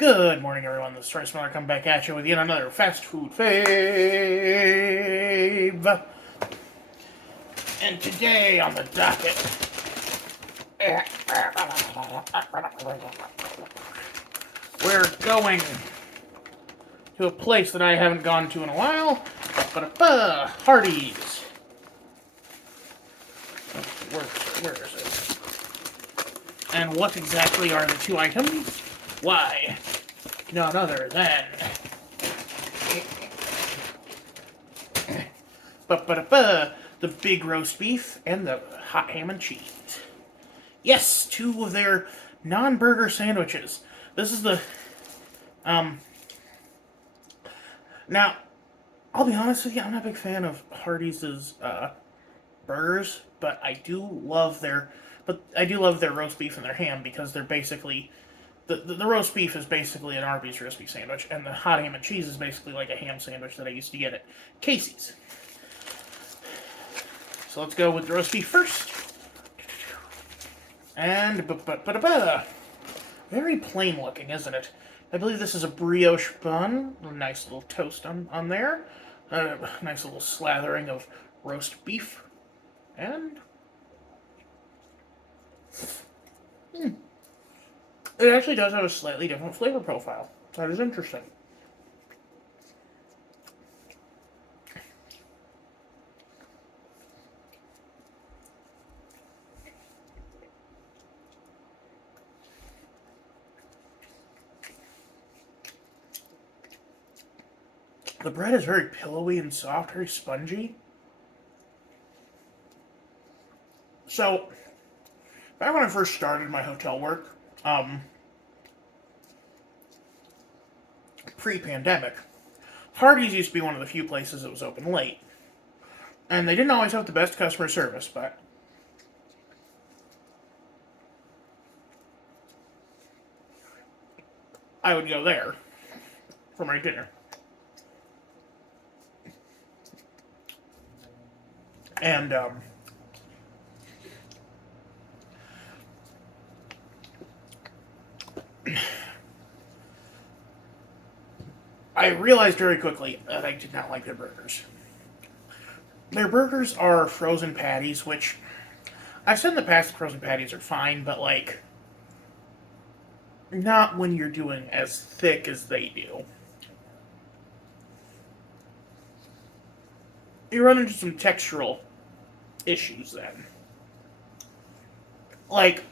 Good morning, everyone. This is Royce coming back at you with yet another fast food fave. And today on the docket, we're going to a place that I haven't gone to in a while. Hardee's. Where is it? And what exactly are the two items? Why, none other than the big roast beef and the hot ham and cheese. Yes, two of their non-burger sandwiches. This is the now I'll be honest with you, I'm not a big fan of Hardee's burgers, but I do love their roast beef and their ham because they're basically the roast beef is basically an Arby's roast beef sandwich, and the hot ham and cheese is basically like a ham sandwich that I used to get at Casey's. So let's go with the roast beef first. And very plain looking, isn't it? I believe this is a brioche bun. A nice little toast on there. Nice little slathering of roast beef. And it actually does have a slightly different flavor profile. That is interesting. The bread is very pillowy and soft, very spongy. So, back when I first started my hotel work, pre-pandemic, Hardee's used to be one of the few places that was open late. And they didn't always have the best customer service, but I would go there for my dinner. And I realized very quickly that I did not like their burgers. Their burgers are frozen patties, which I've said in the past frozen patties are fine, but like not when you're doing as thick as they do. You run into some textural issues then. Like,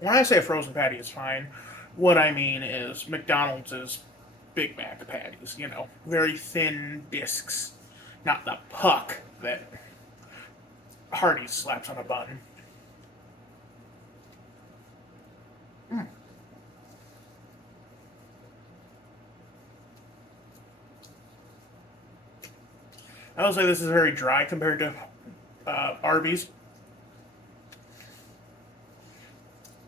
when I say a frozen patty is fine, what I mean is McDonald's Big Mac patties, very thin discs, not the puck that Hardee's slaps on a bun. I will say this is very dry compared to Arby's.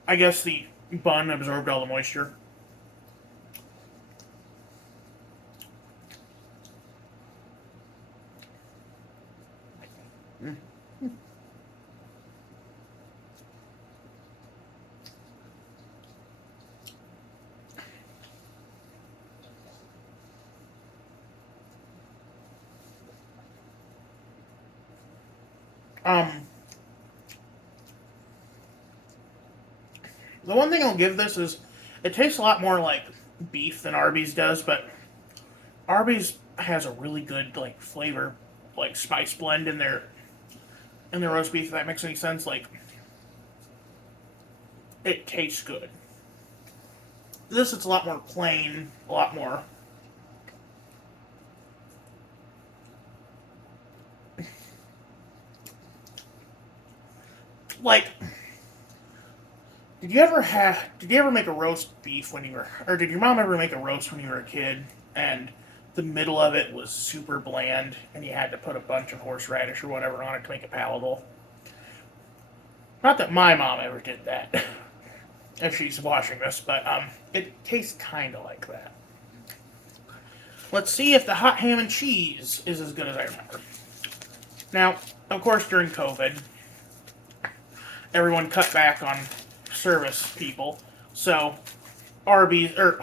I guess the bun absorbed all the moisture. Um, the one thing I'll give this is it tastes a lot more like beef than Arby's does, but Arby's has a really good like flavor, like spice blend in their roast beef. If that makes any sense, like it tastes good. This it's a lot more plain, a lot more. Like, did you ever make a roast beef when you were, or did your mom ever make a roast when you were a kid, and the middle of it was super bland, and you had to put a bunch of horseradish or whatever on it to make it palatable? Not that my mom ever did that, if she's watching this, but it tastes kind of like that. Let's see if the hot ham and cheese is as good as I remember. Now, of course, during COVID, everyone cut back on service people. So Arby's or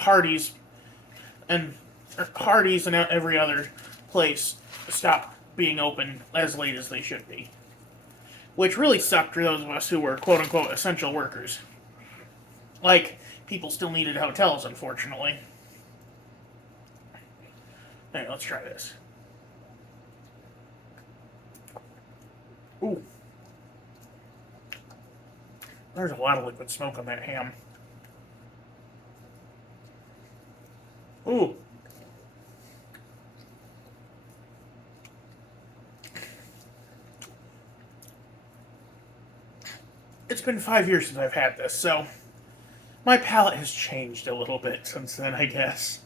and Hardee's and every other place stopped being open as late as they should be, which really sucked for those of us who were quote unquote essential workers. Like, people still needed hotels, unfortunately. Hey, let's try this. Ooh. There's a lot of liquid smoke on that ham. Ooh. It's been 5 years since I've had this, so my palate has changed a little bit since then, I guess.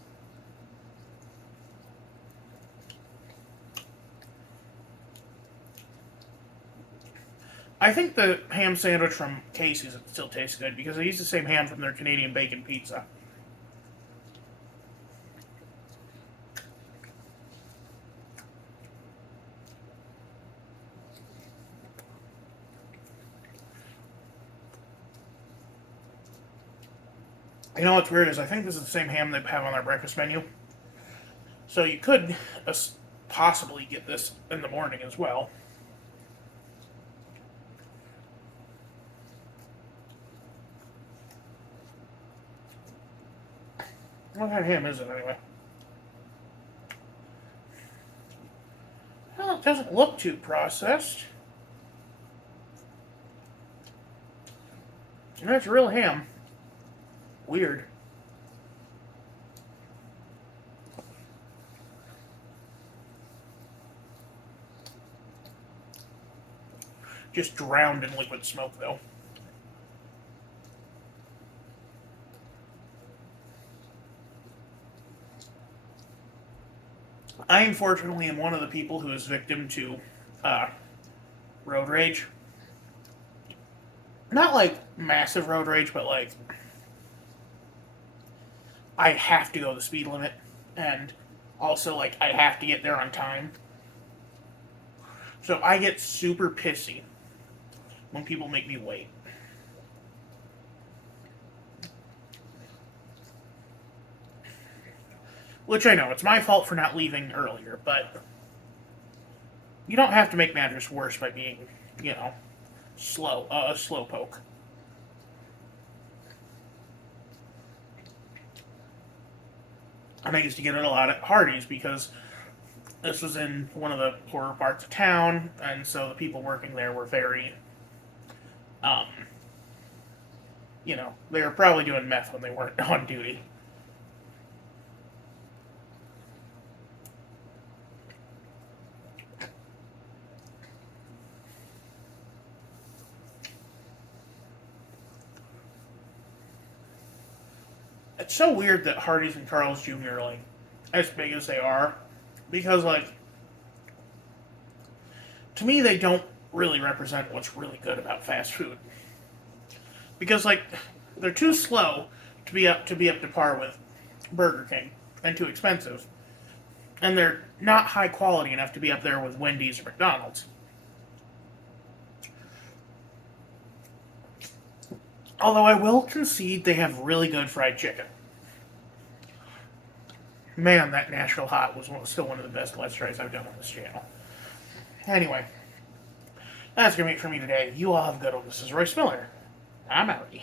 I think the ham sandwich from Casey's still tastes good because they use the same ham from their Canadian bacon pizza. You know what's weird is I think this is the same ham they have on their breakfast menu. So you could possibly get this in the morning as well. What kind of ham is it anyway? Well, it doesn't look too processed. And it's real ham. Weird. Just drowned in liquid smoke, though. I unfortunately am one of the people who is victim to road rage. Not like massive road rage, but like I have to go the speed limit, and also like I have to get there on time. So I get super pissy when people make me wait. Which I know, it's my fault for not leaving earlier, but you don't have to make matters worse by being, slow, a slowpoke. And I used to get it a lot at Hardee's because this was in one of the poorer parts of town, and so the people working there were very, um, they were probably doing meth when they weren't on duty. It's so weird that Hardee's and Carl's Jr. are like as big as they are, because like to me they don't really represent what's really good about fast food. Because like they're too slow to be up to par with Burger King and too expensive, and they're not high quality enough to be up there with Wendy's or McDonald's. Although I will concede they have really good fried chicken. Man, that Nashville Hot was still one of the best Let's Tries I've done on this channel. Anyway, that's going to be it for me today. You all have a good one. This is Royce Miller. I'm outie.